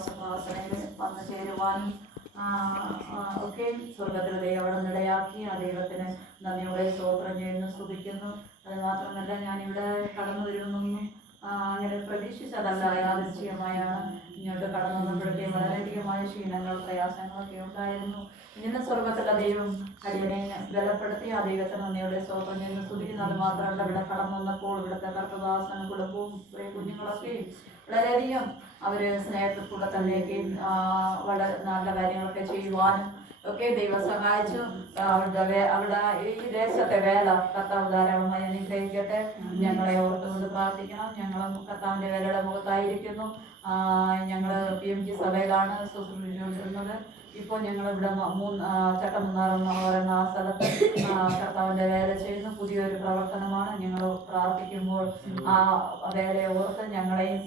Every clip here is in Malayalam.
സിംഹാസനങ്ങളിൽ വന്നു ചേരുവാനും ഒക്കെ സ്വർഗത്തിലെ ദൈവം ഇടയാക്കി ആ ദൈവത്തിന് നന്ദിയോടെ സ്തോത്രം ചെയ്യുന്നു, സ്തുതിക്കുന്നു. അത് മാത്രമല്ല, ഞാനിവിടെ കടന്നു വരുമെന്നൊന്നും അങ്ങനെ പ്രതീക്ഷിച്ചതല്ല. യാദൃശ്ചികമായാണ് ഇങ്ങോട്ട് കടന്നു വന്നപ്പോഴത്തെ വളരെയധികമായ ക്ഷീണങ്ങൾ, പ്രയാസങ്ങളൊക്കെ ഉണ്ടായിരുന്നു. ഇന്ന് സ്വർഗത്തിലെ ദൈവം അടിയനെ ബലപ്പെടുത്തി ആ ദൈവത്തെ നന്ദിയോടെ സ്തോത്രം ചെയ്യുന്നു, സ്തുതിക്കുന്നു. അത് മാത്രമല്ല, ഇവിടെ കടന്നു വന്നപ്പോൾ ഇവിടുത്തെ കർത്തദാസനും കുടുംബവും കുഞ്ഞുങ്ങളൊക്കെ വളരെയധികം അവർ സ്നേഹത്തിൽ കൂടെ തന്നെയൊക്കെ വളരെ നല്ല കാര്യങ്ങളൊക്കെ ചെയ്യുവാനും ഒക്കെ ദൈവം സഹായിച്ചു. അവിടെ ഈ ദേശത്തെ വേല കർത്താവ് ധാരാളമായി അനുഗ്രഹിക്കട്ടെ. ഞങ്ങളെ ഓർത്തുകൊണ്ട് പ്രാർത്ഥിക്കണം. ഞങ്ങളും കർത്താവിൻ്റെ വേലയുടെ മുഖത്തായിരിക്കുന്നു. ഞങ്ങൾ PMG സഭയിലാണ് ശുശ്രൂഷിച്ചുകൊണ്ടിരുന്നത്. ഇപ്പോൾ ഞങ്ങളിവിടെ ചട്ടമുന്നാറെന്ന് പറയുന്ന ആ സ്ഥലത്ത് കർത്താവിൻ്റെ വേല ചെയ്യുന്നു. പുതിയൊരു പ്രവർത്തനമാണ്. ഞങ്ങൾ പ്രാർത്ഥിക്കുമ്പോൾ ആ വേലയെ ഓർത്ത് ഞങ്ങളെയും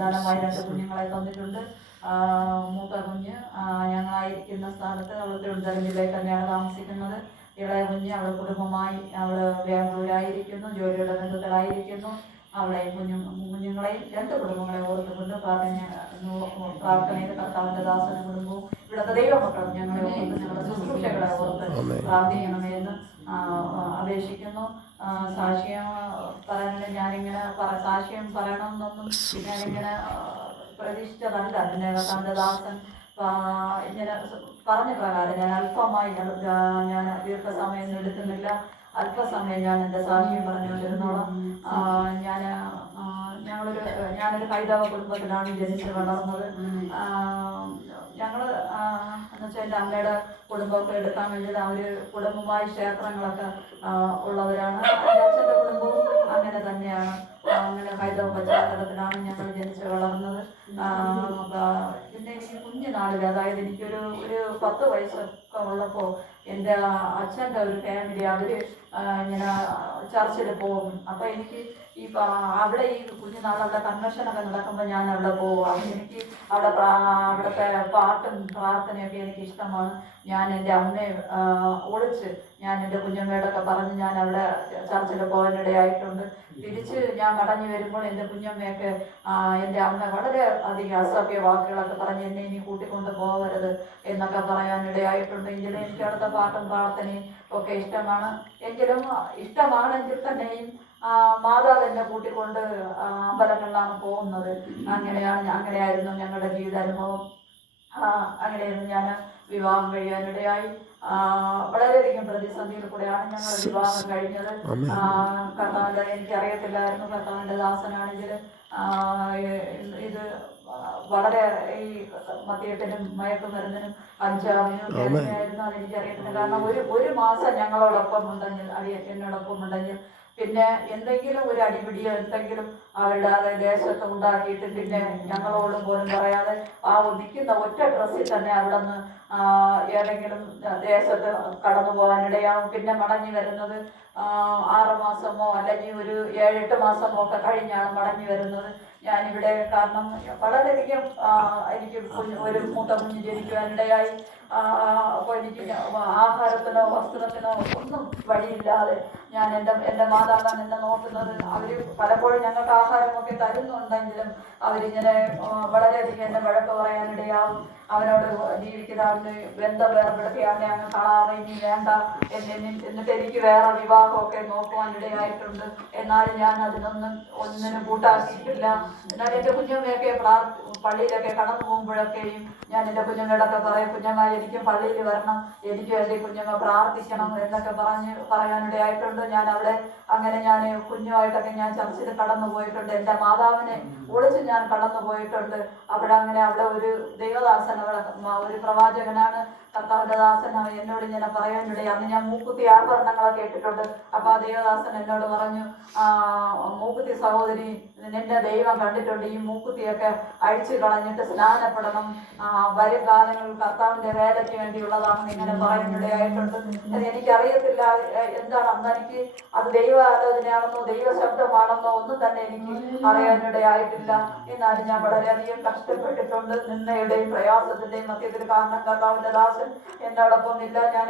ധാരാളമായി 2 കുഞ്ഞുങ്ങളെ തന്നിട്ടുണ്ട്. മൂത്ത കുഞ്ഞ് ഞങ്ങളായിരിക്കുന്ന സ്ഥലത്ത് അവൾ തിരുവനന്തപുരം ജില്ലയിൽ തന്നെയാണ് താമസിക്കുന്നത്. ഇളയ കുഞ്ഞ് അവൾ കുടുംബമായി അവൾ ബാംഗ്ലൂരായിരിക്കുന്നു, ജോലിയുടെ ബന്ധത്തിലായിരിക്കുന്നു. അവളെയും കുഞ്ഞുങ്ങളെയും 2 കുടുംബങ്ങളെ ഓർത്തുകൊണ്ട് പ്രാർത്ഥനയിൽ കർത്താവിൻ്റെ ദാസന്റെ കുടുംബവും ഇവിടുത്തെ ദൈവമക്കളും ഞങ്ങളെ ഓർത്ത് ഞങ്ങളുടെ ശുശ്രൂഷകളെ ഓർത്ത് പ്രാർത്ഥിക്കണമെന്ന് അപേക്ഷിക്കുന്നു. സാക്ഷ്യം പറയാനുണ്ട്. ഞാനിങ്ങനെ സാക്ഷ്യം പറയണമെന്നൊന്നും ഞാനിങ്ങനെ പ്രതീക്ഷിച്ചതല്ല. പിന്നെ കർത്താവിൻ്റെ ദാസൻ ഇങ്ങനെ പറഞ്ഞ പ്രകാരം ഞാൻ അല്പമായി ഞാൻ ദീർഘസമയം എടുക്കുന്നില്ല. അല്പസമയം ഞാൻ എൻ്റെ സാക്ഷ്യം പറഞ്ഞുകൊണ്ടിരുന്നോളാം. ഞാനൊരു ഹൈന്ദവ കുടുംബത്തിലാണ് ജനിച്ച് വളർന്നത്. ഞങ്ങൾ എന്നുവെച്ചാൽ എൻ്റെ അമ്മയുടെ കുടുംബമൊക്കെ എടുക്കാൻ വേണ്ടിയിട്ട് അവർ കുടുംബമായി ക്ഷേത്രങ്ങളൊക്കെ ഉള്ളവരാണ്. എൻ്റെ അച്ഛൻ്റെ കുടുംബവും അങ്ങനെ തന്നെയാണ്. അങ്ങനെ ഹൈന്ദവ പശ്ചാത്തലത്തിലാണ് ഞങ്ങൾ ജനിച്ച് വളർന്നത്. പിന്നെ ഈ കുഞ്ഞുനാളിൽ, അതായത് എനിക്കൊരു 10 വയസ്സൊക്കെ ഉള്ളപ്പോൾ എൻ്റെ അച്ഛൻ്റെ ഒരു ഫാമിലി അവർ ഇങ്ങനെ ചർച്ചിൽ പോകും. അപ്പോൾ എനിക്ക് അവിടെ ഈ കുഞ്ഞുനാൾ അവിടെ കൺവെൻഷനൊക്കെ നടക്കുമ്പോൾ ഞാൻ അവിടെ പോകും. എനിക്ക് അവിടുത്തെ പാട്ടും പ്രാർത്ഥനയൊക്കെ എനിക്ക് ഇഷ്ടമാണ്. ഞാൻ എൻ്റെ അമ്മയെ ഒളിച്ച് ഞാൻ എൻ്റെ കുഞ്ഞമ്മയോടൊക്കെ പറഞ്ഞ് ഞാൻ അവിടെ ചർച്ചിൽ പോകാനിടയായിട്ടുണ്ട്. തിരിച്ച് ഞാൻ മടങ്ങി വരുമ്പോൾ എൻ്റെ കുഞ്ഞമ്മയൊക്കെ എൻ്റെ അമ്മ വളരെ അധികം അസഭ്യ വാക്കുകളൊക്കെ പറഞ്ഞ് എന്നെ ഇനി കൂട്ടിക്കൊണ്ട് പോകരുത് എന്നൊക്കെ പറയാനിടയായിട്ടുണ്ട്. എങ്കിലും എനിക്ക് അവിടുത്തെ പാട്ടും പ്രാർത്ഥനയും ഒക്കെ ഇഷ്ടമാണ്. ഇഷ്ടമാണെങ്കിൽ തന്നെയും മാതാവ് എന്നെ കൂട്ടിക്കൊണ്ട് അമ്പലങ്ങളിലാണ് പോകുന്നത്. അങ്ങനെയായിരുന്നു ഞങ്ങളുടെ ജീവിതാനുഭവം. അങ്ങനെയായിരുന്നു ഞാൻ വിവാഹം കഴിയാനിടയായി. വളരെയധികം പ്രതിസന്ധിയിൽ കൂടെയാണ് ഞങ്ങൾ വിവാഹം കഴിഞ്ഞത്. കർത്താവിൻ്റെ എനിക്കറിയത്തില്ലായിരുന്നു. കർത്താവിൻ്റെ ദാസനാണെങ്കിൽ ഇത് വളരെ ഈ മദ്യത്തിനും മയക്കുമരുന്നിനും കഞ്ചാവിനും ആയിരുന്നു. അതെനിക്കറിയത്തില്ല. കാരണം ഒരു മാസം ഞങ്ങളോടൊപ്പം ഉണ്ടെങ്കിൽ എന്നോടൊപ്പം ഉണ്ടെങ്കിൽ പിന്നെ എന്തെങ്കിലും ഒരു അടിപിടിയോ എന്തെങ്കിലും അവരുടെ ദേശത്ത് ഉണ്ടാക്കിയിട്ട് പിന്നെ ഞങ്ങളോട് പോലും പറയാതെ നിൽക്കുന്ന ഒറ്റ ഡ്രസ്സിൽ തന്നെ അവിടെ നിന്ന് ഏതെങ്കിലും ദേശത്ത് കടന്നു പോകാനിടയാവും. പിന്നെ മടങ്ങി വരുന്നത് 6 മാസമോ അല്ലെങ്കിൽ ഒരു 7-8 മാസമോ ഒക്കെ കഴിഞ്ഞാണ് മടങ്ങി വരുന്നത്. ഞാനിവിടെ കാരണം വളരെയധികം എനിക്ക് ഒരു മൂത്ത കുഞ്ഞ് ജനിക്കുവാനിടയായി. അപ്പോൾ എനിക്ക് ആഹാരത്തിനോ വസ്ത്രത്തിനോ ഒന്നും വഴിയില്ലാതെ ഞാൻ എൻ്റെ മാതാവാണ് എന്നെ നോക്കുന്നത്. അവർ പലപ്പോഴും ഞങ്ങൾക്ക് ആഹാരമൊക്കെ തരുന്നുണ്ടെങ്കിലും അവരിങ്ങനെ വളരെയധികം എന്നെ വഴക്ക് പറയാനിടയാവും. അവനോട് ജീവിക്കുന്ന അവന് ബന്ധം വേർപെടുത്തി അവനെ അങ്ങ് കാണാതെ ഇനി വേണ്ട എന്നിട്ട് എനിക്ക് വേറെ വിവാഹമൊക്കെ നോക്കുവാനിടയായിട്ടുണ്ട്. എന്നാലും ഞാൻ ഒന്നിനും കൂട്ടാക്കിയിട്ടില്ല. എന്നാൽ എൻ്റെ കുഞ്ഞമ്മയൊക്കെ പള്ളിയിലൊക്കെ കടന്നു പോകുമ്പോഴൊക്കെയും ഞാൻ എൻ്റെ കുഞ്ഞമ്മയോടൊക്കെ പറയും, കുഞ്ഞമ്മ എനിക്കും പള്ളിയിൽ വരണം, എനിക്ക് വേണ്ടി കുഞ്ഞമ്മ പ്രാർത്ഥിക്കണം എന്നൊക്കെ പറയാനിടയായിട്ടുണ്ട്. ഞാൻ കുഞ്ഞുമായിട്ടൊക്കെ ഞാൻ ചർച്ചിൽ കടന്നു പോയിട്ടുണ്ട്. എൻ്റെ മാതാവിനെ ഒളിച്ച് ഞാൻ കടന്നു പോയിട്ടുണ്ട്. അവിടെ ഒരു ദൈവദാസൻ, ഒരു പ്രവാചകനാണ് കർത്താവിൻ്റെ ദാസൻ, എന്നോട് ഇങ്ങനെ പറയാനിടയായി. അന്ന് ഞാൻ മൂക്കുത്തി ആഭരണങ്ങളൊക്കെ ഇട്ടിട്ടുണ്ട്. അപ്പോൾ ആ ദൈവദാസൻ എന്നോട് പറഞ്ഞു, മൂക്കുത്തി സഹോദരി, നിന്റെ ദൈവം കണ്ടിട്ടുണ്ട്, ഈ മൂക്കുത്തിയൊക്കെ അഴിച്ചു കളഞ്ഞിട്ട് സ്നാനപ്പെടണം, വരും കാലങ്ങളിൽ കർത്താവിൻ്റെ വേലയ്ക്ക് വേണ്ടിയുള്ളതാണെന്ന് ഇങ്ങനെ പറയാനിടയായിട്ടുണ്ട്. എനിക്കറിയത്തില്ല എന്താണ് അന്ന് എനിക്ക് അത് ദൈവ ആലോചനയാണെന്നോ ദൈവശബ്ദമാണെന്നോ ഒന്നും തന്നെ എനിക്ക് അറിയാനിടയായിട്ടില്ല. എന്നാലും ഞാൻ വളരെയധികം കഷ്ടപ്പെട്ടിട്ടുണ്ട്. നിന്നയുടെയും പ്രയാസത്തിൻ്റെയും മധ്യത്തിൽ. കാരണം കർത്താവിൻ്റെ ദാസൻ എന്നോടൊപ്പം ഇല്ല. ഞാൻ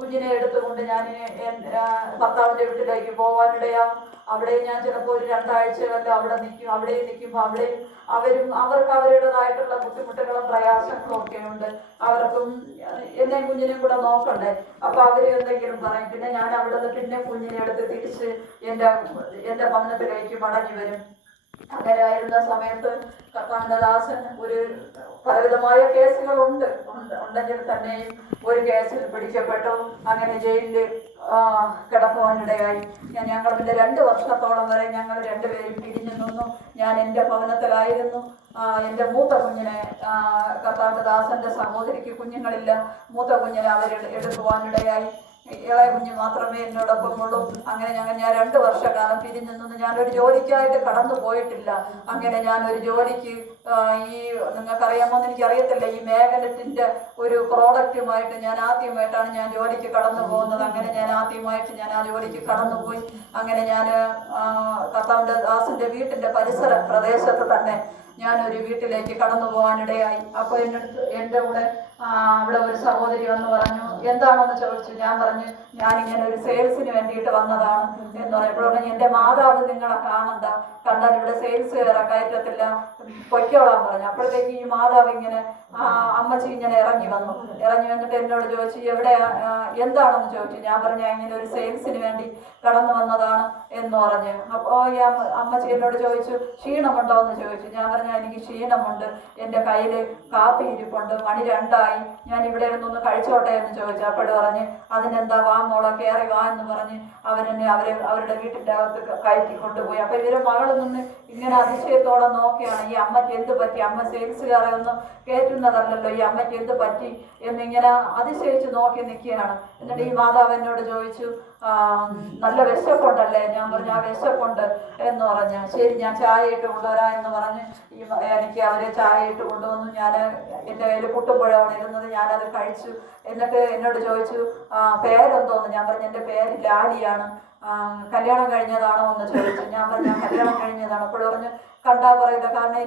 കുഞ്ഞിനെ എടുത്തുകൊണ്ട് ഞാൻ ഭർത്താവിൻ്റെ വീട്ടിലേക്ക് പോകാനിടയാകും. അവിടെ ഞാൻ ചിലപ്പോൾ ഒരു 2 ആഴ്ചകളെല്ലാം അവിടെ നിൽക്കും. അവിടെയും നിൽക്കുമ്പോൾ അവിടെയും അവർക്ക് അവരുടേതായിട്ടുള്ള ബുദ്ധിമുട്ടുകളും പ്രയാസങ്ങളും ഒക്കെ ഉണ്ട്. അവർക്കും എന്നെ കുഞ്ഞിനെയും കൂടെ നോക്കണ്ടേ. അപ്പോൾ അവർ എന്തെങ്കിലും പറയും. പിന്നെ ഞാൻ അവിടെ നിന്ന് പിന്നെ കുഞ്ഞിനെ എടുത്ത് തിരിച്ച് എൻ്റെ ഭവനത്തിലേക്ക് മടങ്ങി വരും. അങ്ങനെ ആയിരുന്ന സമയത്ത് കർത്താവിൻ്റെ ദാസൻ പലവിധമായ കേസുകൾ ഉണ്ടെങ്കിൽ തന്നെയും ഒരു കേസിൽ പിടിക്കപ്പെട്ടു. അങ്ങനെ ജയിലിൽ കിടക്കുവാനിടയായി. ഞങ്ങൾ പിന്നെ 2 വർഷത്തോളം വരെ ഞങ്ങൾ രണ്ടുപേരും പിരിഞ്ഞു നിന്നു. ഞാൻ എൻ്റെ ഭവനത്തിലായിരുന്നു. എൻ്റെ മൂത്ത കുഞ്ഞിനെ കർത്താവിൻ്റെ ദാസൻ്റെ സഹോദരിക്ക് കുഞ്ഞുങ്ങളില്ല. മൂത്ത കുഞ്ഞിനെ എടുക്കുവാനിടയായി. ഇളയ കുഞ്ഞ് മാത്രമേ എന്നോടൊപ്പമുള്ളൂ. അങ്ങനെ ഞാൻ 2 വർഷക്കാലം പിരിഞ്ഞു നിന്ന് ഞാനൊരു ജോലിക്കായിട്ട് കടന്നു പോയിട്ടില്ല. അങ്ങനെ ഞാനൊരു ജോലിക്ക് നിങ്ങൾക്കറിയാമോന്ന് എനിക്കറിയത്തില്ല, ഈ മേഘനറ്റിൻ്റെ ഒരു പ്രോഡക്റ്റുമായിട്ട് ആദ്യമായിട്ടാണ് ഞാൻ ജോലിക്ക് കടന്നു പോകുന്നത്. അങ്ങനെ ആദ്യമായിട്ട് ആ ജോലിക്ക് കടന്നുപോയി. അങ്ങനെ ഞാൻ കർത്താവിൻ്റെ ദാസൻ്റെ വീട്ടിൻ്റെ പരിസര പ്രദേശത്ത് തന്നെ ഞാനൊരു വീട്ടിലേക്ക് കടന്നു പോകാനിടയായി. അപ്പോൾ എൻ്റെ കൂടെ അവിടെ ഒരു സഹോദരി വന്ന് പറഞ്ഞു, എന്താണെന്ന് ചോദിച്ചു. ഞാൻ പറഞ്ഞു, ഞാനിങ്ങനെ ഒരു സെയിൽസിന് വേണ്ടിയിട്ട് വന്നതാണ് എന്ന് പറഞ്ഞപ്പോഴാണ് എൻ്റെ മാതാവ് നിങ്ങളെ കണ്ടാൽ ഇവിടെ സെയിൽസ് കയറ്റത്തില്ല, പൊയ്ക്കോളാൻ പറഞ്ഞു. അപ്പോഴത്തേക്ക് ഈ മാതാവ് അമ്മച്ചി ഇറങ്ങി വന്നിട്ട് എന്നോട് ചോദിച്ചു, എന്താണെന്ന് ചോദിച്ചു. ഞാൻ പറഞ്ഞു, ഇങ്ങനെ ഒരു സെയിൽസിന് വേണ്ടി കടന്നു വന്നതാണ് എന്ന് പറഞ്ഞു. അപ്പോൾ ഈ അമ്മച്ചി എന്നോട് ചോദിച്ചു, ക്ഷീണമുണ്ടോ എന്ന് ചോദിച്ചു. ഞാൻ പറഞ്ഞു, എനിക്ക് ക്ഷീണമുണ്ട്, എൻ്റെ കയ്യിൽ കാപ്പി ഇരിപ്പുണ്ട്, മണി 2 ആയി, ഞാൻ ഇവിടെ ഇരുന്നൊന്ന് കഴിച്ചോട്ടെ എന്ന് ചോദിച്ചു. അപ്പോൾ പറഞ്ഞ്, അതിനെന്താ, വാ മോളെ കയറി വാ എന്ന് പറഞ്ഞ് അവരുടെ വീട്ടിൻ്റെ അകത്ത് കയറ്റി കൊണ്ടുപോയി. അപ്പോൾ ഇവരെ മകൾ നിന്ന് ഇങ്ങനെ അതിശയത്തോടെ നോക്കിയാണ്, ഈ അമ്മയ്ക്ക് എന്ത് പറ്റി, അമ്മ സെയിൽസുകാരെ ഒന്നും കയറ്റുന്നതല്ലല്ലോ, ഈ അമ്മയ്ക്ക് എന്ത് പറ്റി എന്നിങ്ങനെ അതിശയിച്ച് നോക്കി നിൽക്കുകയാണ്. എന്നിട്ട് ഈ മാതാവ് എന്നോട് ചോദിച്ചു, നല്ല വിശപ്പുണ്ടല്ലേ? ഞാൻ പറഞ്ഞു, ആ വിശപ്പുണ്ട് എന്ന് പറഞ്ഞ്, ശരി ഞാൻ ചായ ഇട്ട് കൊണ്ടുവരാം എന്ന് പറഞ്ഞ് എനിക്ക് അവരെ ചായ ഇട്ട് കൊണ്ടുവന്നു. ഞാൻ എൻ്റെ കയ്യിൽ പുട്ടുമ്പഴമാണ് ഇരുന്നത്, ഞാനത് കഴിച്ചു. എന്നിട്ട് എന്നോട് ചോദിച്ചു, പേരെന്തോന്ന്? ഞാൻ പറഞ്ഞു, എൻ്റെ പേര് ലാലിയാണ്, കല്യാണം കഴിഞ്ഞതാണോ എന്ന് ചോദിച്ചു. ഞാൻ പറഞ്ഞു, കല്യാണം കഴിഞ്ഞതാണ്. അപ്പോൾ പറഞ്ഞു, കണ്ടാ പറയില്ല, കാരണം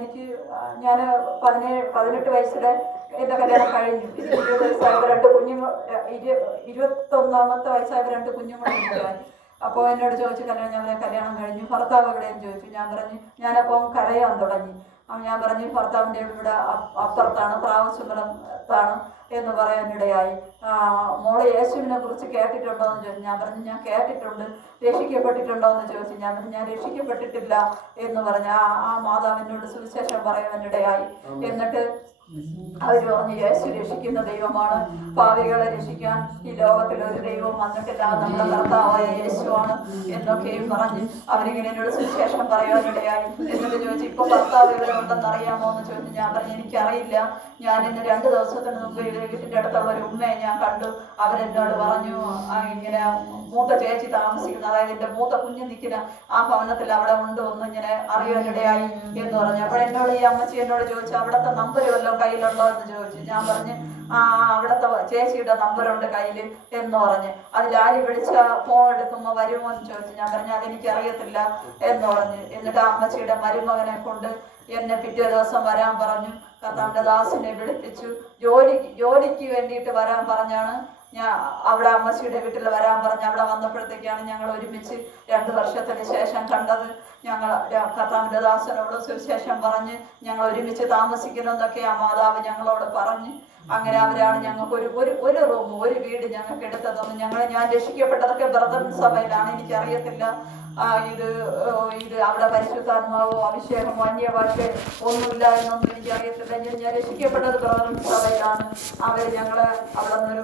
ഞാൻ 18 വയസ്സിൽ എൻ്റെ കല്യാണം കഴിഞ്ഞു. 20 വയസ്സായപ്പോൾ 2 കുഞ്ഞുങ്ങൾ, 21ാമത്തെ വയസ്സായപ്പോൾ 2 കുഞ്ഞുങ്ങളുണ്ടായി. അപ്പോൾ എന്നോട് ചോദിച്ചു കല്യാണം കഴിഞ്ഞു, ഭർത്താവ് എവിടെയെന്ന് ചോദിച്ചു. ഞാൻ പറഞ്ഞു, ഞാനപ്പം കരയാൻ തുടങ്ങി. ഞാൻ പറഞ്ഞു, ഭർത്താവിൻ്റെ ഇവിടെ അപ്പുറത്താണ്, പ്രാവശ്യമാണ് എന്ന് പറയാനിടയായി. മോളെ യേശുവിനെ കുറിച്ച് കേട്ടിട്ടുണ്ടോ എന്ന് ചോദിച്ചു. ഞാൻ പറഞ്ഞു, ഞാൻ കേട്ടിട്ടുണ്ട്. രക്ഷിക്കപ്പെട്ടിട്ടുണ്ടോ എന്ന് ചോദിച്ചു. ഞാൻ പറഞ്ഞു, ഞാൻ രക്ഷിക്കപ്പെട്ടിട്ടില്ല എന്ന് പറഞ്ഞ ആ മാതാവിനോട് സുവിശേഷം പറയാനിടയായി. എന്നിട്ട് അവർ പറഞ്ഞു, യേശു രക്ഷിക്കുന്ന ദൈവമാണ്, പാപികളെ രക്ഷിക്കാൻ ഈ ലോകത്തിൽ ഒരു ദൈവം വന്നിട്ടില്ല, നമ്മുടെ കർത്താവായ യേശുവാണ് എന്നൊക്കെയും പറഞ്ഞ് അവരിങ്ങനെ എന്നോട് സുവിശേഷം പറയാനിടയായി. എന്നിട്ട് ചോദിച്ചു, ഇപ്പോൾ ഭർത്താവ് ഇവിടെ ഉണ്ടെന്ന് അറിയാമോ എന്ന് ചോദിച്ചു. ഞാൻ പറഞ്ഞു, എനിക്കറിയില്ല. ഞാൻ ഇന്ന് 2 ദിവസത്തിന് മുമ്പ് വീട്ടിൻ്റെ അടുത്തുള്ള ഒരു ഉമ്മയെ ഞാൻ കണ്ടു. അവരെന്നോട് പറഞ്ഞു, ഇങ്ങനെ മൂത്ത ചേച്ചി താമസിക്കുന്ന, അതായത് എൻ്റെ മൂത്ത കുഞ്ഞ് നിൽക്കുന്ന ആ ഭവനത്തിൽ അവിടെ ഉണ്ട്, ഒന്നും ഇങ്ങനെ അറിയാനിടയായി എന്ന് പറഞ്ഞു. അപ്പോൾ ഈ അമ്മച്ചി എന്നോട് ചോദിച്ചു, അവിടുത്തെ നമ്പർ വല്ലതും കയ്യിലുണ്ടോ എന്ന് ചോദിച്ചു. ഞാൻ പറഞ്ഞ്, അവിടുത്തെ ചേച്ചിയുടെ നമ്പറുണ്ട് കയ്യിൽ എന്ന് പറഞ്ഞ്. അതിൽ ആര് വിളിച്ച ഫോൺ എടുക്കുമ്പോൾ വരുമോ എന്ന് ചോദിച്ചു. ഞാൻ പറഞ്ഞു, അതെനിക്കറിയത്തില്ല എന്ന് പറഞ്ഞ്. എന്നിട്ട് അമ്മച്ചിയുടെ മരുമകനെ കൊണ്ട് എന്നെ പിറ്റേ ദിവസം വരാൻ പറഞ്ഞു. കർത്താവിൻ്റെ ദാസിനെ വിളിപ്പിച്ചു. ജോലിക്ക് വേണ്ടിയിട്ട് വരാൻ പറഞ്ഞാണ് ഞാൻ അവിടെ അമ്മച്ചിയുടെ വീട്ടിൽ വരാൻ പറഞ്ഞ് അവിടെ വന്നപ്പോഴത്തേക്കാണ് ഞങ്ങൾ ഒരുമിച്ച് 2 വർഷത്തിന് ശേഷം കണ്ടത്. ഞങ്ങൾ കർത്താവിൻ്റെ ദാസനോട് സുവിശേഷം പറഞ്ഞ് ഞങ്ങൾ ഒരുമിച്ച് താമസിക്കണമെന്നൊക്കെ ആ മാതാവ് ഞങ്ങളോട് പറഞ്ഞ്, അങ്ങനെ അവരാണ് ഞങ്ങൾക്ക് ഒരു റൂം, ഒരു വീട് ഞങ്ങൾക്ക് എടുത്തതെന്ന്. ഞാൻ രക്ഷിക്കപ്പെട്ടതൊക്കെ ബ്രദർ സഭയിലാണ്, എനിക്കറിയത്തില്ല ഇത് അവിടെ പരിശുദ്ധാത്മാവോ അഭിഷേകമോ അന്യഭാഷ ഒന്നുമില്ല എന്നൊന്നും എനിക്കറിയത്തില്ല. ഞാൻ രക്ഷിക്കപ്പെട്ടത് ബ്രദർ സഭയിലാണ്. അവർ ഞങ്ങളെ അവിടെ നിന്നൊരു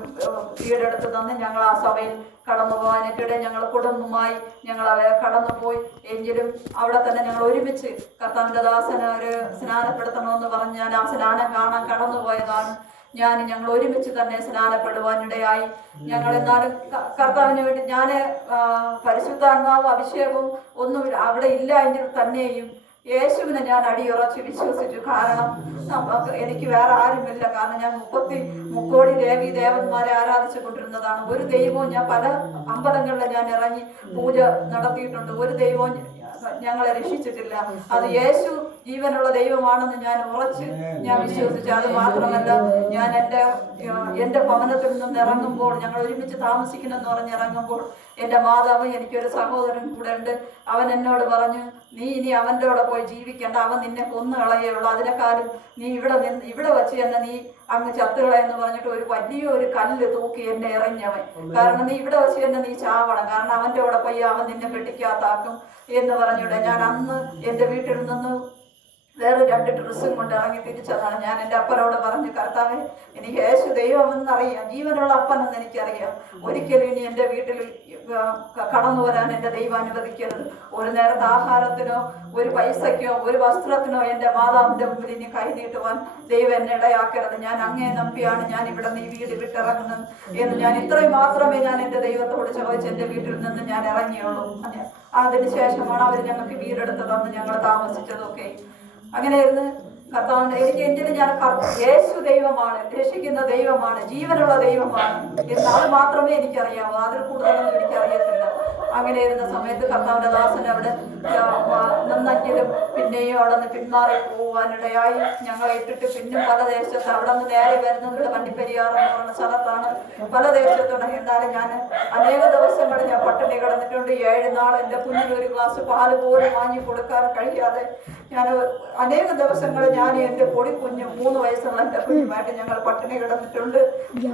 വീടെടുത്ത് തന്ന് ഞങ്ങൾ ആ സഭയിൽ കടന്നു പോകാനായിട്ടിടെ ഞങ്ങൾ കുടുംബമായി ഞങ്ങൾ അവരെ കടന്നുപോയി. എങ്കിലും അവിടെ തന്നെ ഞങ്ങൾ ഒരുമിച്ച് കർത്താവിൻ്റെ ദാസനെ ഒരു സ്നാനപ്പെടുത്തണമെന്ന് പറഞ്ഞ് ഞാൻ ആ സ്നാനം കാണാൻ കടന്നുപോയതാണ്. ഞങ്ങൾ ഒരുമിച്ച് തന്നെ സ്നാനപ്പെടുവാനിടയായി. ഞങ്ങൾ എന്നാലും കർത്താവിന് വേണ്ടി ഞാൻ പരിശുദ്ധാത്മാവും അഭിഷേകവും ഒന്നും അവിടെ ഇല്ല എങ്കിൽ തന്നെയും യേശുവിനെ ഞാൻ അടിയുറച്ച് വിശ്വസിച്ചു. കാരണം എനിക്ക് വേറെ ആരുമില്ല. കാരണം ഞാൻ 30 കോടി ദേവന്മാരെ ആരാധിച്ചു കൊണ്ടിരുന്നതാണ്. ഒരു ദൈവവും ഞാൻ പല അമ്പലങ്ങളിൽ ഞാൻ ഇറങ്ങി പൂജ നടത്തിയിട്ടുണ്ട്. ഒരു ദൈവവും ഞങ്ങളെ രക്ഷിച്ചിട്ടില്ല. അത് യേശു ജീവനുള്ള ദൈവമാണെന്ന് ഞാൻ ഉറച്ച് ഞാൻ വിശ്വസിച്ചു. അത് മാത്രമല്ല, ഞാൻ എൻ്റെ ഭവനത്തിൽ നിന്ന് ഇറങ്ങുമ്പോൾ, ഞങ്ങൾ ഒരുമിച്ച് താമസിക്കണമെന്ന് പറഞ്ഞ് ഇറങ്ങുമ്പോൾ, എൻ്റെ മാതാവ്, എനിക്കൊരു സഹോദരൻ കൂടെ ഉണ്ട്, അവൻ എന്നോട് പറഞ്ഞു, നീ ഇനി അവൻ്റെ കൂടെ പോയി ജീവിക്കേണ്ട, അവൻ നിന്നെ കൊന്നു കളയുള്ളൂ, അതിനേക്കാളും നീ ഇവിടെ വെച്ച് തന്നെ നീ അങ്ങ് ചത്തുകളയെന്ന് പറഞ്ഞിട്ട് ഒരു കല്ല് തൂക്കി എന്നെ എറിഞ്ഞവൻ. കാരണം നീ ഇവിടെ വെച്ച് തന്നെ നീ ചാവണം, കാരണം അവൻ്റെ കൂടെ പോയി അവൻ നിന്നെ പെട്ടിക്കകത്താക്കും എന്ന് പറഞ്ഞൂടെ. ഞാൻ അന്ന് എൻ്റെ വീട്ടിൽ നിന്ന് വേറെ 2 ഡ്രസ്സും കൊണ്ട് ഇറങ്ങി തിരിച്ചതാണ്. ഞാൻ എൻ്റെ അപ്പനോട് പറഞ്ഞു, കർത്താവേ, എനിക്ക് യേശു ദൈവമെന്നറിയാം, ജീവനുള്ള അപ്പനെന്ന് എനിക്കറിയാം, ഒരിക്കലും ഇനി എൻ്റെ വീട്ടിൽ കടന്നു വരാൻ എൻ്റെ ദൈവം അനുവദിക്കരുത്. ഒരു നേരത്തെ ആഹാരത്തിനോ ഒരു പൈസയ്ക്കോ ഒരു വസ്ത്രത്തിനോ എൻ്റെ മാതാവിൻ്റെ മുമ്പിൽ ഇനി കൈനീട്ടുവാൻ ദൈവം എന്നെ ഇടയാക്കരുത്. ഞാൻ അങ്ങേ നമ്പിയാണ് ഞാൻ ഇവിടെ നിന്ന് ഈ വീട് വിട്ടിറങ്ങുന്നത് എന്ന് ഞാൻ ഇത്രയും മാത്രമേ ഞാൻ എൻ്റെ ദൈവത്തോട് ചോദിച്ച് എൻ്റെ വീട്ടിൽ നിന്ന് ഞാൻ ഇറങ്ങിയുള്ളൂ. അതിനുശേഷമാണ് അവർ ഞങ്ങൾക്ക് വീടെടുത്ത് തന്ന് ഞങ്ങൾ താമസിച്ചതൊക്കെ. അങ്ങനെയായിരുന്നു കർത്താവിൻ്റെ എനിക്ക് ഞാൻ യേശു ദൈവമാണ്, രക്ഷിക്കുന്ന ദൈവമാണ്, ജീവനുള്ള ദൈവമാണ് എന്ന് അത് മാത്രമേ എനിക്കറിയാവൂ. അതിൽ കൂടുതലൊന്നും എനിക്കറിയത്തില്ല. അങ്ങനെ ഇരുന്ന സമയത്ത് കർത്താവിൻ്റെ ദാസൻ അവിടെ നിന്നെങ്കിലും പിന്നെയും അവിടെ നിന്ന് പിന്മാറി പോകാനിടയായി. ഞങ്ങളെ ഇട്ടിട്ട് പിന്നും പല ദേശത്ത് അവിടെ നിന്ന് നേരെ വരുന്നത് ഇവിടെ വണ്ടിപ്പെരിയാർ എന്ന് പറയുന്ന സ്ഥലത്താണ്. പല ദേശത്തുണ്ട്. എന്നാലും ഞാൻ അനേക ദിവസങ്ങളിൽ ഞാൻ പട്ടിണി കിടന്നിട്ടുണ്ട്. 7 നാൾ എൻ്റെ കുഞ്ഞിന് ഒരു ഗ്ലാസ് പാല് പോലും വാങ്ങി കൊടുക്കാൻ കഴിയാതെ ഞാൻ അനേക ദിവസങ്ങൾ ഞാൻ എൻ്റെ പൊടിക്കുഞ്ഞ് 3 വയസ്സുള്ള എൻ്റെ കുഞ്ഞുമായിട്ട് ഞങ്ങൾ പട്ടിണി കിടന്നിട്ടുണ്ട്.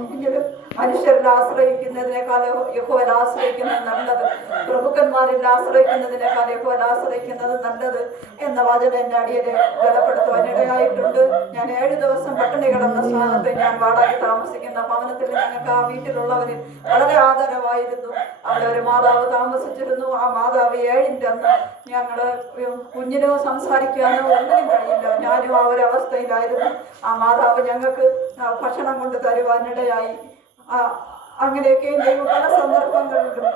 എങ്കിലും മനുഷ്യരിൽ ആശ്രയിക്കുന്നതിനേക്കാൾ യഹോവയിൽ ആശ്രയിക്കുന്നത് നല്ലത്, പ്രഭുക്കന്മാരിൽ ആശ്രയിക്കുന്നതിനേക്കാൾ യഹോവയിൽ ആശ്രയിക്കുന്നത് നല്ലത് എന്ന വചനം എൻ്റെ അടിയെ ബലപ്പെടുത്തുവാനിടയായിട്ടുണ്ട്. ഞാൻ 7 ദിവസം പട്ടിണി കിടന്ന സ്ഥാനത്ത് ഞാൻ വാടക താമസിക്കുന്ന ഭവനത്തിൽ ഞങ്ങൾക്ക് ആ വീട്ടിലുള്ളവർ വളരെ ആദരവായിരുന്നു. അവിടെ ഒരു മാതാവ് താമസിച്ചിരുന്നു. ആ മാതാവ് 7ൻ്റെ അന്ന് ഞങ്ങൾ കുഞ്ഞിനോ സംസാരിക്കാനോ ഒന്നിനും കഴിയില്ല. ഞാനും ആ ഒരു അവസ്ഥയിലായിരുന്നു. ആ മാതാവ് ഞങ്ങൾക്ക് ഭക്ഷണം കൊണ്ട് തരുവാനിടയായി. അങ്ങനെയൊക്കെ ദൈവം പല സന്ദർഭങ്ങളിലും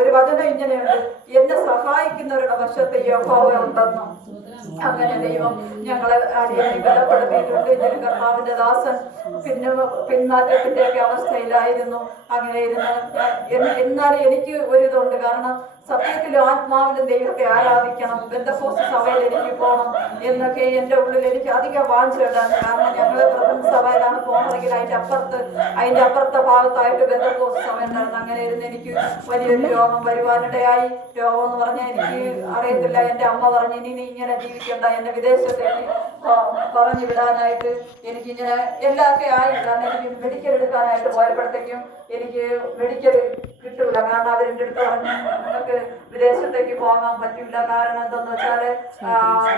ഒരു വചനം ഇങ്ങനെയുണ്ട്, എന്നെ സഹായിക്കുന്നവരുടെ വശത്ത് യഹോവ ഉണ്ടെന്നും. അങ്ങനെ ദൈവം ഞങ്ങളെ ബലപ്പെടുത്തിയിട്ടുണ്ട്. ഇതിന് കർത്താവിൻ്റെ ദാസൻ പിന്മാറ്റത്തിൻ്റെ ഒക്കെ അവസ്ഥയിലായിരുന്നു. അങ്ങനെ ഇരുന്ന് എന്നാലും എനിക്ക് ഒരിതുണ്ട്, കാരണം സത്യത്തിലും ആത്മാവിലും ദൈവത്തെ ആരാധിക്കണം, ബന്ധക്കോസ്ത് സഭയിൽ എനിക്ക് പോകണം എന്നൊക്കെ എൻ്റെ ഉള്ളിൽ എനിക്ക് അധികം വാഞ്ചിടാണ്. കാരണം ഞങ്ങൾ പ്രഥമ സഭയിലാണ് പോകണമെങ്കിൽ അതിൻ്റെ അപ്പുറത്തെ ഭാഗത്തായിട്ട് ബന്ധക്കോസ്ത് സഭ ഉണ്ടായിരുന്നു. അങ്ങനെ ഇരുന്ന് എനിക്ക് വലിയൊരു രോഗം വരുവാനിടയായി. രോഗം എന്ന് പറഞ്ഞാൽ എനിക്ക് അറിയത്തില്ല. എൻ്റെ അമ്മ പറഞ്ഞ് ഇനി ഇങ്ങനെ ജീവിക്കണ്ട, എന്നെ വിദേശത്തേക്ക് പറഞ്ഞു വിടാനായിട്ട്. എനിക്കിങ്ങനെ എല്ലാമൊക്കെ ആയി. കാരണം എനിക്ക് മെഡിക്കൽ എടുക്കാനായിട്ട് പോയപ്പോഴത്തേക്കും എനിക്ക് മെഡിക്കൽ കിട്ടൂല. കാരണം അവരെൻ്റെ അടുത്ത് പറഞ്ഞു, നിങ്ങൾക്ക് വിദേശത്തേക്ക് പോകാൻ പറ്റില്ല. കാരണം എന്തെന്ന് വെച്ചാൽ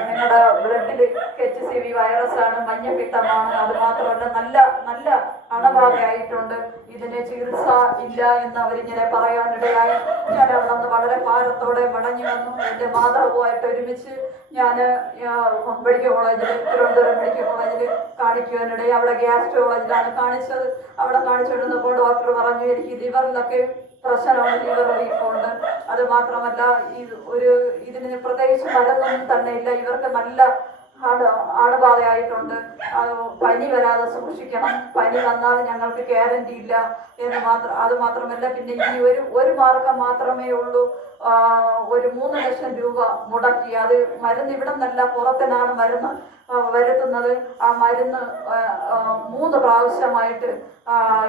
നിങ്ങളുടെ ബ്ലഡിൽ HCV വൈറസാണ്, മഞ്ഞപ്പിത്തമാണ്. അത് മാത്രമല്ല നല്ല അണബാധയായിട്ടുണ്ട്, ഇതിന് ചികിത്സ ഇല്ല എന്ന് അവരിങ്ങനെ പറയാനിടയായി. ഞാൻ അവിടെ നിന്ന് വളരെ ഭാരത്തോടെ മടങ്ങി വന്നു. എൻ്റെ മാതാവുമായിട്ട് ഒരുമിച്ച് ഞാൻ മെഡിക്കൽ കോളേജിൽ, തിരുവനന്തപുരം മെഡിക്കൽ കോളേജിൽ കാണിക്കുവാനിടയായി. അവിടെ ഗ്യാസ്ട്രോളജിലാണ് കാണിച്ചത്. അവിടെ കാണിച്ചുകൊണ്ടിരുന്നപ്പോൾ ഡോക്ടർ പറഞ്ഞു, എനിക്ക് ലിവറിലൊക്കെ പ്രശ്നമാണ്, ലിവർ വീക്കുണ്ട്. അത് മാത്രമല്ല ഇതിന് പ്രത്യേകിച്ച് മരുന്നൊന്നും തന്നെ ഇല്ല. ഇവർക്ക് നല്ല അണുബാധയായിട്ടുണ്ട്. പനി വരാതെ സൂക്ഷിക്കണം, പനി വന്നാൽ ഞങ്ങൾക്ക് ഗ്യാരണ്ടി ഇല്ല എന്ന് അത് മാത്രമല്ല, പിന്നെ ഇനി ഒരു മാർഗം മാത്രമേ ഉള്ളൂ. ഒരു 3 ലക്ഷം രൂപ മുടക്കി, അത് മരുന്ന് ഇവിടെ നിന്നല്ല, പുറത്തിനാണ് മരുന്ന് വരുത്തുന്നത്. ആ മരുന്ന് 3 പ്രാവശ്യമായിട്ട്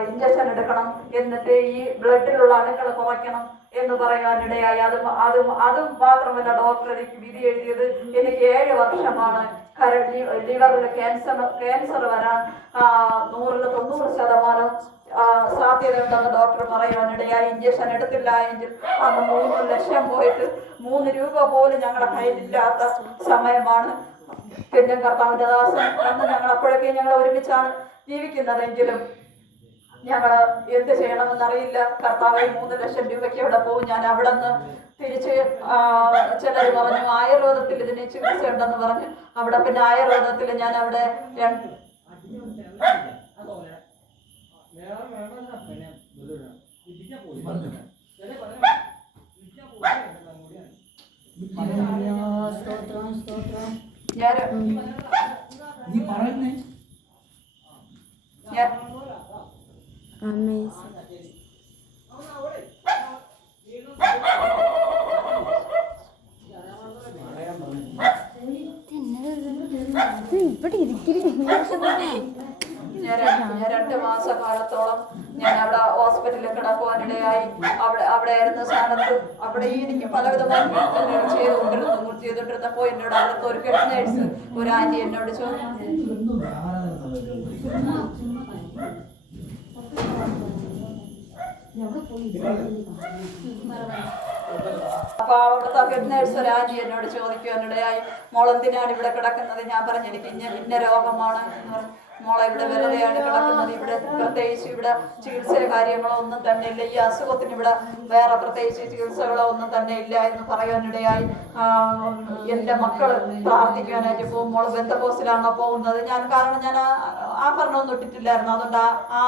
ഇഞ്ചക്ഷൻ എടുക്കണം, എന്നിട്ട് ഈ ബ്ലഡിലുള്ള അണുക്കൾ കുറയ്ക്കണം എന്ന് പറയാനിടയായി. അതും മാത്രമല്ല, ഡോക്ടർ എനിക്ക് വിധി എഴുതിയത് എനിക്ക് 7 വർഷമാണ് ലിവറിൽ ക്യാൻസർ വരാൻ 100% സാധ്യതയുണ്ടെന്ന് ഡോക്ടർ പറയാനിടയായി. ഇഞ്ചക്ഷൻ എടുത്തില്ല എങ്കിൽ അന്ന് 3 ലക്ഷം പോയിട്ട് 3 രൂപ പോലും ഞങ്ങളുടെ കയ്യിലില്ലാത്ത സമയമാണ്. പിന്നെ കർത്താവിൻ്റെ ദാസൻ അന്ന് ഞങ്ങൾ അപ്പോഴൊക്കെ ഞങ്ങൾ ഒരുമിച്ചാണ് ജീവിക്കുന്നതെങ്കിലും ഞങ്ങൾ എന്ത് ചെയ്യണമെന്നറിയില്ല. കർത്താവ് 3 ലക്ഷം രൂപയ്ക്ക് എവിടെ പോകും? ഞാൻ അവിടെ നിന്ന് തിരിച്ച് ചിലർ പറഞ്ഞു ആയുർവേദത്തിൽ ഇതിന് ചികിത്സ ഉണ്ടെന്ന് പറഞ്ഞു. അവിടെ പിന്നെ ആയുർവേദത്തിൽ ഞാൻ അവിടെ ഇവിടെ ഇരിക്കല് ഞാൻ 2 മാസക്കാലത്തോളം ഞാൻ അവിടെ ഹോസ്പിറ്റലിൽ കിടക്കുവാനിടയായി. അവിടെ ആയിരുന്ന സ്ഥാനത്ത് അവിടെ എനിക്ക് പലവിധമായി ചെയ്തുകൊണ്ടിരുന്നപ്പോൾ എന്നോട് അവിടുത്തെ ഒരു ഹെഡ് നേഴ്സ്, ഒരു ആന്റി എന്നോട് ചോദിച്ചു, അപ്പൊ അവിടുത്തെ ഹെഡ് നേഴ്സ് ഒരു ആന്റി എന്നോട് ചോദിക്കുവാനിടയായി, മോളെന്തിനാണ് ഇവിടെ കിടക്കുന്നത്? ഞാൻ പറഞ്ഞു എനിക്ക് ഇന്ന രോഗമാണ് എന്ന് പറഞ്ഞു. മോളെ ഇവിടെ വെറുതെയാണ് കിടക്കുന്നത്, ഇവിടെ പ്രത്യേകിച്ച് ഇവിടെ ചികിത്സയോ കാര്യങ്ങളോ ഒന്നും തന്നെ ഇല്ല, ഈ അസുഖത്തിന് ഇവിടെ വേറെ പ്രത്യേകിച്ച് ചികിത്സകളോ ഒന്നും തന്നെ ഇല്ല എന്ന് പറയാനിടയായി. എൻ്റെ മക്കള് പ്രാർത്ഥിക്കുവാനായിട്ട് പോകും. മോള് ബന്ധക്കോസിലാണോ പോകുന്നത്? കാരണം ഞാൻ ആഭരണമൊന്നും ഇട്ടിട്ടില്ലായിരുന്നു. അതുകൊണ്ട് ആ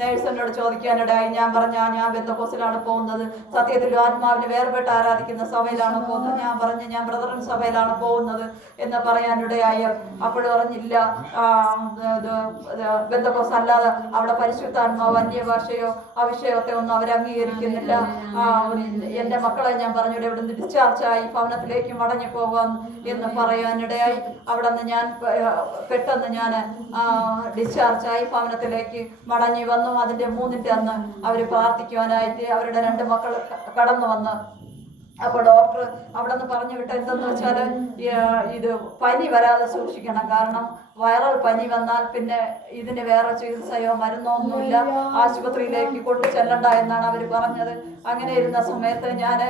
നേഴ്സ് എന്നോട് ചോദിക്കാനിടയായി. ഞാൻ പറഞ്ഞ ഞാൻ ബന്ധക്കോസിലാണ് പോകുന്നത്, സത്യത്തിൽ ആത്മാവിനെ വേർപെട്ട് ആരാധിക്കുന്ന സഭയിലാണ് പോകുന്നത്. ഞാൻ പറഞ്ഞു ഞാൻ ബ്രദറൻ സഭയിലാണ് പോകുന്നത് എന്ന് പറയാനിടയായി. അപ്പോൾ പറഞ്ഞില്ല, ബന്ധക്കോസ് അല്ലാതെ അവിടെ പരിശുദ്ധാത്മാവ് അന്യഭാഷയോ അവിഷയത്തെ ഒന്നും അവർ അംഗീകരിക്കുന്നില്ല. എൻ്റെ മക്കളെ ഞാൻ പറഞ്ഞു ഇവിടെ നിന്ന് ഡിസ്ചാർജായി ഭവനത്തിലേക്ക് മടങ്ങി പോകാം എന്ന് പറയാനിടയായി. അവിടെ നിന്ന് ഞാൻ പെട്ടെന്ന് ഞാൻ ഡിസ്ചാർജായി ഭവനത്തിലേക്ക് മടങ്ങി വന്നു. അതിൻ്റെ 3ന്റെ അന്ന് അവർ പ്രാർത്ഥിക്കുവാനായിട്ട് അവരുടെ 2 മക്കൾ കടന്നു വന്ന്, അപ്പോൾ ഡോക്ടർ അവിടെ നിന്ന് പറഞ്ഞു വിട്ട എന്തെന്ന് വെച്ചാൽ ഇത് പനി വരാതെ സൂക്ഷിക്കണം, കാരണം വൈറൽ പനി വന്നാൽ പിന്നെ ഇതിന് വേറെ ചികിത്സയോ മരുന്നോ ഒന്നുമില്ല, ആശുപത്രിയിലേക്ക് കൊണ്ടു ചെല്ലണ്ട എന്നാണ് അവർ പറഞ്ഞത്. അങ്ങനെ ഇരുന്ന സമയത്ത് ഞാൻ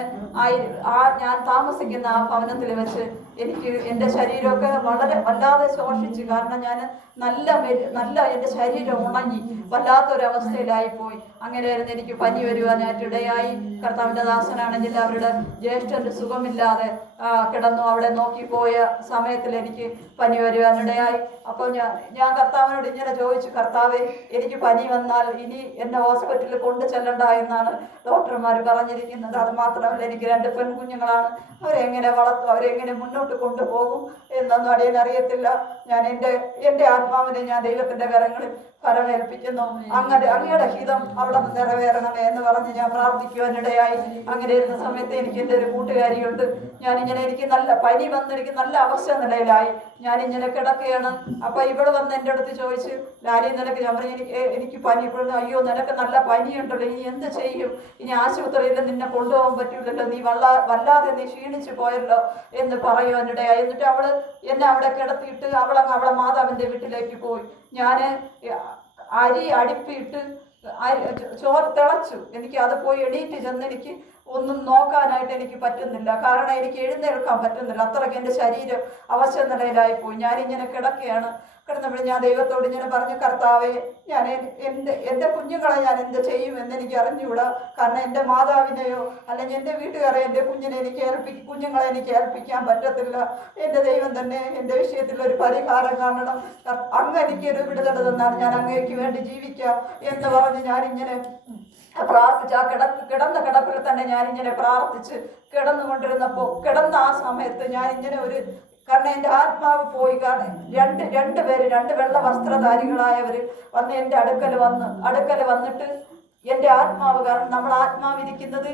താമസിക്കുന്ന ആ ഭവനത്തിൽ വെച്ച് എനിക്ക് എൻ്റെ ശരീരമൊക്കെ വല്ലാതെ ശോഷിച്ചു. കാരണം ഞാൻ നല്ല എൻ്റെ ശരീരം ഉണങ്ങി വല്ലാത്തൊരവസ്ഥയിലായിപ്പോയി. അങ്ങനെയായിരുന്നു എനിക്ക് പനി വരുവാനായിട്ട് ഇടയായി. കർത്താവിൻ്റെ ദാസനാണെങ്കിൽ അവരുടെ ജ്യേഷ്ഠൻ്റെ സുഖമില്ലാതെ കിടന്നു. അവിടെ നോക്കിപ്പോയ സമയത്തിൽ എനിക്ക് പനി വരുവാനിടയായി. അപ്പോൾ ഞാൻ കർത്താവിനോട് ഇങ്ങനെ ചോദിച്ചു, കർത്താവേ എനിക്ക് പനി വന്നാൽ ഇനി എന്നെ ഹോസ്പിറ്റലിൽ കൊണ്ടു ചെല്ലണ്ട എന്നാണ് ഡോക്ടർമാർ പറഞ്ഞിരിക്കുന്നത്. അത് മാത്രമല്ല എനിക്ക് 2 പെൺകുഞ്ഞുങ്ങളാണ്, അവരെങ്ങനെ വളർത്തും, അവരെങ്ങനെ മുന്നോട്ട് കൊണ്ടുപോകും എന്നൊന്നും അടിയനറിയത്തില്ല. ഞാൻ എൻ്റെ ആത്മാവിനെ ഞാൻ ദൈവത്തിൻ്റെ കരങ്ങളിൽ ഫലമേൽപ്പിക്കുന്നു. അങ്ങയുടെ ഹിതം അവിടെ നിന്ന് നിറവേറണമേ എന്ന് പറഞ്ഞ് ഞാൻ പ്രാർത്ഥിക്കുവാനിടയായി. അങ്ങനെ ഇരുന്ന സമയത്ത് എനിക്ക് എൻ്റെ ഒരു കൂട്ടുകാരിയുണ്ട്. ഞാനിങ്ങനെ എനിക്ക് നല്ല പനി വന്ന് എനിക്ക് നല്ല അവസ്ഥ നിലയിലായി. ഞാനിങ്ങനെ കിടക്കുകയാണ്. അപ്പൊ ഇവിടെ വന്ന് എൻ്റെ അടുത്ത് ചോദിച്ചു, ലാലി നിനക്ക്, ഞാൻ പറഞ്ഞു എനിക്ക് പനി. അയ്യോ നിനക്ക് നല്ല പനിയുണ്ടല്ലോ, ഇനി എന്ത് ചെയ്യും? ഇനി ആശുപത്രിയിൽ നിന്നെ കൊണ്ടുപോകാൻ പറ്റൂലല്ലോ, നീ വല്ലാതെ നീ ക്ഷീണിച്ചു പോയല്ലോ എന്ന് പറയുവാനിടയായി. എന്നിട്ട് അവള് എന്നെ അവിടെ കിടത്തിയിട്ട് അവളെ മാതാവിൻ്റെ വീട്ടിലേക്ക് പോയി. ഞാൻ അരി അടുപ്പിട്ട് ചോറ് തിളച്ചു. എനിക്ക് അത് പോയി എണീറ്റ് ചെന്ന് എനിക്ക് ഒന്നും നോക്കാനായിട്ട് എനിക്ക് പറ്റുന്നില്ല, കാരണം എനിക്ക് എഴുന്നേൽക്കാൻ പറ്റുന്നില്ല, അത്രയ്ക്ക് എൻ്റെ ശരീരം അവശ നിലയിലായിപ്പോയി. ഞാനിങ്ങനെ കിടക്കുകയാണ്. കിടന്നപ്പോൾ ഞാൻ ദൈവത്തോട് ഇങ്ങനെ പറഞ്ഞു, കർത്താവേ ഞാൻ എൻ്റെ കുഞ്ഞുങ്ങളെ ഞാൻ എന്ത് ചെയ്യുമെന്ന് എനിക്ക് അറിഞ്ഞുകൂടാ, കാരണം എൻ്റെ മാതാവിനെയോ അല്ലെങ്കിൽ എൻ്റെ വീട്ടുകാരെ എൻ്റെ കുഞ്ഞുങ്ങളെ എനിക്ക് ഏൽപ്പിക്കാൻ പറ്റത്തില്ല. എൻ്റെ ദൈവം തന്നെ എൻ്റെ വിഷയത്തിൽ ഒരു പരിഹാരം കാണണം, അങ്ങ് എനിക്കൊരു വിടുതൽ തന്നാണ് ഞാൻ അങ്ങേക്ക് വേണ്ടി ജീവിക്കാം എന്ന് പറഞ്ഞ് ഞാനിങ്ങനെ പ്രാർത്ഥിച്ച് കിടന്ന കിടപ്പിൽ തന്നെ ഞാനിങ്ങനെ പ്രാർത്ഥിച്ച് കിടന്നുകൊണ്ടിരുന്നപ്പോൾ കിടന്ന ആ സമയത്ത് ഞാനിങ്ങനെ കാരണം എൻ്റെ ആത്മാവ് പോയി. കാരണം രണ്ട് വെള്ള വസ്ത്രധാരികളായവർ വന്ന് എൻ്റെ അടുക്കൽ വന്നിട്ട് എൻ്റെ ആത്മാവ്, കാരണം നമ്മൾ ആത്മാവിരിക്കുന്നത്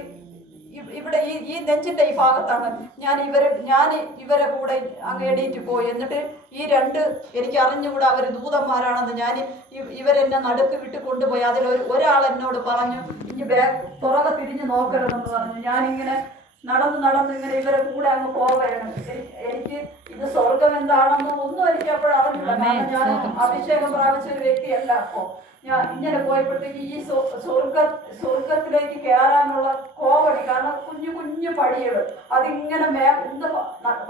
ഇവിടെ ഈ നെഞ്ചിൻ്റെ ഈ ഭാഗത്താണ്. ഞാൻ ഇവരെ കൂടെ അങ്ങ് എണീറ്റ് പോയി. എന്നിട്ട് ഈ 2 എനിക്ക് അറിഞ്ഞുകൂടെ അവർ ദൂതന്മാരാണെന്ന്. ഞാൻ ഇവരെന്നെ നടുക്ക് വിട്ട് കൊണ്ടുപോയി. ഒരാൾ എന്നോട് പറഞ്ഞു, ഇനി പുറകെ തിരിഞ്ഞ് നോക്കരുതെന്ന് പറഞ്ഞു. ഞാനിങ്ങനെ നടന്ന് ഇങ്ങനെ ഇവരെ കൂടെ അങ്ങ് പോവുകയാണ്. എനിക്ക് ഇത് സ്വർഗം എന്താണെന്ന് ഒന്നും എനിക്ക് അപ്പോഴും അറിഞ്ഞില്ല, കാരണം ഞാൻ അഭിഷേകം പ്രാപിച്ച ഒരു വ്യക്തിയല്ല. അപ്പോൾ ഞാൻ ഇങ്ങനെ പോയപ്പോഴത്തേക്ക് ഈ സ്വർഗത്തിലേക്ക് കയറാനുള്ള കോവടി, കാരണം കുഞ്ഞു പടികൾ, അതിങ്ങനെ എന്ത്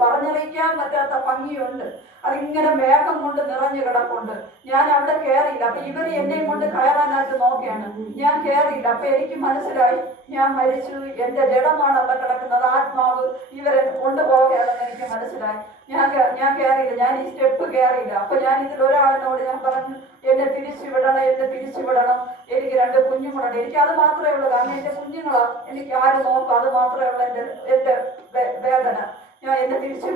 പറഞ്ഞറിയിക്കാൻ പറ്റാത്ത ഭംഗിയുണ്ട്. അതിങ്ങനെ മേഘം കൊണ്ട് നിറഞ്ഞു കിടപ്പുണ്ട്. ഞാൻ അവിടെ കയറിയില്ല. അപ്പൊ ഇവർ എന്നെയും കൊണ്ട് കയറാനായിട്ട് നോക്കിയാണ്. ഞാൻ കയറിയില്ല. അപ്പൊ എനിക്ക് മനസ്സിലായി ഞാൻ മരിച്ചു, എൻ്റെ ജഡമാണ് അവിടെ കിടക്കുന്നത്, ആത്മാവ് ഇവരെ കൊണ്ടുപോവുകയാണെന്ന് എനിക്ക് മനസ്സിലായി. ഞാൻ കയറിയില്ല, ഞാൻ ഈ സ്റ്റെപ്പ് കയറിയില്ല. അപ്പൊ ഞാൻ ഒരാളിനോട് ഞാൻ പറഞ്ഞു, എന്നെ തിരിച്ചു വിടണം, എനിക്ക് 2 കുഞ്ഞുങ്ങളുണ്ട്, എനിക്ക് അത് മാത്രമേ ഉള്ളൂ, കാരണം എൻ്റെ കുഞ്ഞുങ്ങളാ, എനിക്ക് ആര് നോക്കും, അത് മാത്രമേ ഉള്ളൂ എൻ്റെ വേദന. എന്നെ തിരിച്ചു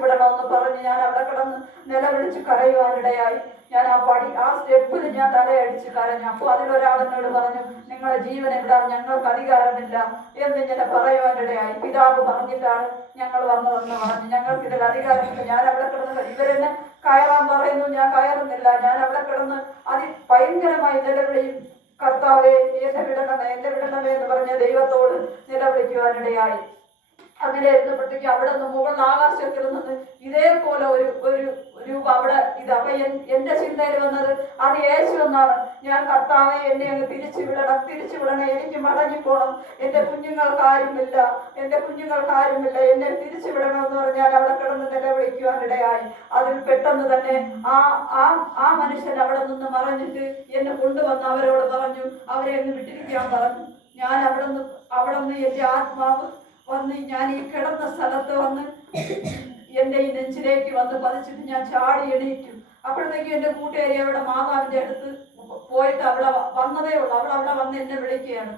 വിടണം എന്ന് പറഞ്ഞ് ഞാൻ അവിടെ കിടന്ന് നിലവിളിച്ച് കരയുവാനിടയായി. ഞാൻ ആ സ്റ്റെപ്പിൽ ഞാൻ തലയടിച്ച് കരഞ്ഞു. അപ്പോൾ അതിലൊരാളെന്നോട് പറഞ്ഞു, നിങ്ങളെ ജീവനെ വിടാൻ ഞങ്ങൾക്ക് അധികാരമില്ല എന്നിങ്ങനെ പറയുവാനിടയായി. പിതാവ് പറഞ്ഞിട്ടാണ് ഞങ്ങൾ വന്നതെന്ന് പറഞ്ഞു, ഞങ്ങൾക്ക് ഇതിൽ അധികാരമില്ല. ഞാൻ അവിടെ കിടന്ന് ഇവരെന്നെ കയറാൻ പറയുന്നു, ഞാൻ കയറുന്നില്ല. ഞാൻ അവിടെ കിടന്ന് ഭയങ്കരമായി നിലവിളിയും, കർത്താവേ എന്നെ വിടണമേ, എന്നെ വിടണമേ എന്ന് പറഞ്ഞ ദൈവത്തോട് നിലവിളിക്കുവാനിടയായി. അങ്ങനെ ഇരുന്നപ്പോഴത്തേക്ക് അവിടെ നിന്ന് മുകളിൽ ആകാശത്തിൽ നിന്ന് ഇതേപോലെ ഒരു ഒരു രൂപം അവിടെ അപ്പൊ എന്റെ ചിന്തയിൽ വന്നത് അത് യേശു എന്നാണ്. ഞാൻ കർത്താവെ എന്നെ അങ്ങ് തിരിച്ചു വിടണം, എനിക്ക് മടങ്ങിപ്പോണം, എന്റെ കുഞ്ഞുങ്ങൾക്കാരുമില്ല, എന്നെ തിരിച്ചു വിടണം എന്ന് പറഞ്ഞാൽ അവിടെ കിടന്ന് നിലവിളിക്കുവാനിടയായി. അതിൽ പെട്ടെന്ന് തന്നെ ആ മനുഷ്യൻ അവിടെ നിന്ന് മറഞ്ഞിട്ട് എന്നെ കൊണ്ടുവന്ന് അവരോട് പറഞ്ഞു, അവരെ അങ്ങ് വിട്ടിരിക്കാൻ പറഞ്ഞു. ഞാൻ അവിടെ നിന്ന് എന്റെ ആത്മാവ് വന്ന് ഞാൻ ഈ കിടന്ന സ്ഥലത്ത് വന്ന് എൻ്റെ ഈ നെഞ്ചിലേക്ക് വന്ന് പതിച്ചിട്ട് ഞാൻ ചാടി എണീറ്റു. അപ്പോഴത്തേക്കും എൻ്റെ കൂട്ടുകാരി അവിടെ മാതാവിൻ്റെ അടുത്ത് പോയിട്ട് അവിടെ വന്നതേ ഉള്ളൂ. അവിടെ വന്ന് എന്നെ വിളിക്കുകയാണ്.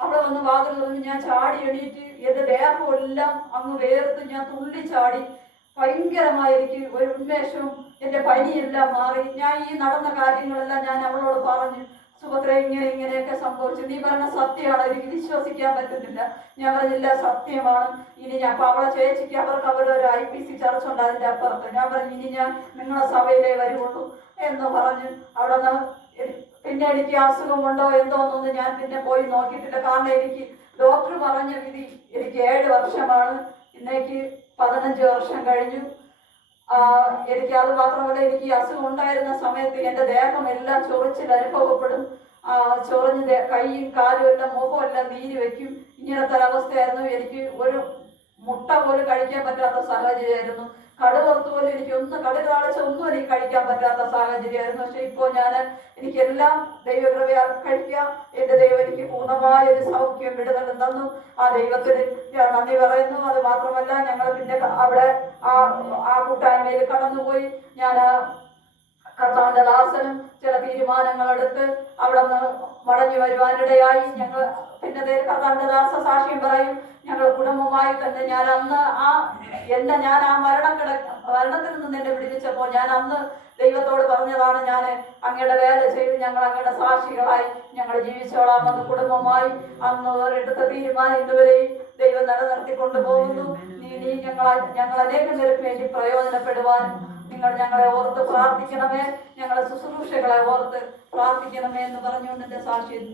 അവിടെ വന്ന് വാതിൽ തുറന്ന് ഞാൻ ചാടി എണീറ്റ് എൻ്റെ ദേഹമെല്ലാം അങ്ങ് വേർത്ത് ഞാൻ തുള്ളി ചാടി. ഭയങ്കരമായി എനിക്ക് ഒരു ഉന്മേഷവും എൻ്റെ പനിയെല്ലാം മാറി. ഞാൻ ഈ നടന്ന കാര്യങ്ങളെല്ലാം ഞാൻ അവളോട് പറഞ്ഞു, സുഭദ്ര ഇങ്ങനെയൊക്കെ സംഭവിച്ചു, നീ പറഞ്ഞ സത്യമാണ്, എനിക്ക് വിശ്വസിക്കാൻ പറ്റുന്നില്ല. ഞാൻ പറഞ്ഞില്ല, സത്യമാണ്. ഇനി ഞാൻ അപ്പൊ അവളെ ചേച്ചിക്ക് അവരൊരു IPC ചർച്ച ഉണ്ട് അതിൻ്റെ അപ്പുറത്ത്. ഞാൻ പറഞ്ഞു, ഇനി ഞാൻ നിങ്ങളെ സഭയിലേ വരുള്ളൂ എന്ന് പറഞ്ഞ് അവിടെ നിന്ന് പിന്നെ എനിക്ക് അസുഖമുണ്ടോ എന്തോന്നൊന്നും ഞാൻ പിന്നെ പോയി നോക്കിയിട്ടില്ല. കാരണം എനിക്ക് ഡോക്ടർ പറഞ്ഞ വിധി എനിക്ക് 7 വർഷമാണ്. ഇന്നേക്ക് 15 വർഷം കഴിഞ്ഞു. എനിക്ക് അത് മാത്രമല്ല, എനിക്ക് ഈ അസുഖം ഉണ്ടായിരുന്ന സമയത്ത് എൻ്റെ ദേഹം എല്ലാം ചൊറിച്ചിൽ അനുഭവപ്പെടും. ചൊറിഞ്ഞ് കൈയും കാലും എല്ലാം മുഖമെല്ലാം നീര് വയ്ക്കും. ഇങ്ങനത്തെ ഒരവസ്ഥയായിരുന്നു. എനിക്ക് ഒരു മുട്ട പോലും കഴിക്കാൻ പറ്റാത്ത സാഹചര്യമായിരുന്നു. കടുവറുത്ത് പോലും കടുക് താളിച്ച ഒന്നും എനിക്ക് കഴിക്കാൻ പറ്റാത്ത സാഹചര്യമായിരുന്നു. പക്ഷെ ഇപ്പോൾ എനിക്കെല്ലാം ദൈവകൃപയാൽ കഴിക്കാം. എൻ്റെ ദൈവം എനിക്ക് പൂർണ്ണമായ ഒരു സൗഖ്യം വിടുതലും തന്നു. ആ ദൈവത്തിന് ഞാൻ നന്ദി പറയുന്നു. അത് മാത്രമല്ല, ഞങ്ങൾ പിന്നെ അവിടെ ആ കൂട്ടായ്മയിൽ കടന്നുപോയി. ഞാൻ കർത്താവിന്റെ ദാസനും ചില തീരുമാനങ്ങളെടുത്ത് അവിടെ നിന്ന് മടങ്ങി വരുവാനിടയായി. ഞങ്ങൾ പിന്നെ കർത്താവിന്റെ ദാസ സാക്ഷ്യം പറയും, ഞങ്ങൾ കുടുംബമായി തന്നെ ഞാൻ ആ മരണത്തിൽ നിന്ന് എന്നെ വിടുവിച്ചപ്പോൾ ഞാൻ അന്ന് ദൈവത്തോട് പറഞ്ഞതാണ്, ഞാൻ അങ്ങയുടെ വേല ചെയ്ത് ഞങ്ങൾ അങ്ങയുടെ സാക്ഷികളായി ഞങ്ങൾ ജീവിച്ചോളാമെന്ന് കുടുംബമായി അന്ന് എടുത്ത തീരുമാനം ഇന്നുവരെയും ദൈവം നിലനിർത്തിക്കൊണ്ടു പോകുന്നു. നീ ഞങ്ങൾ അനേകം പേർക്ക് വേണ്ടി പ്രയോജനപ്പെടുവാനും നിങ്ങൾ ഞങ്ങളെ ഓർത്ത് പ്രാർത്ഥിക്കണമേ, ഞങ്ങളെ ശുശ്രൂഷകളെ ഓർത്ത് പ്രാർത്ഥിക്കണമേ എന്ന് പറഞ്ഞുകൊണ്ട് എൻ്റെ സാക്ഷ്യം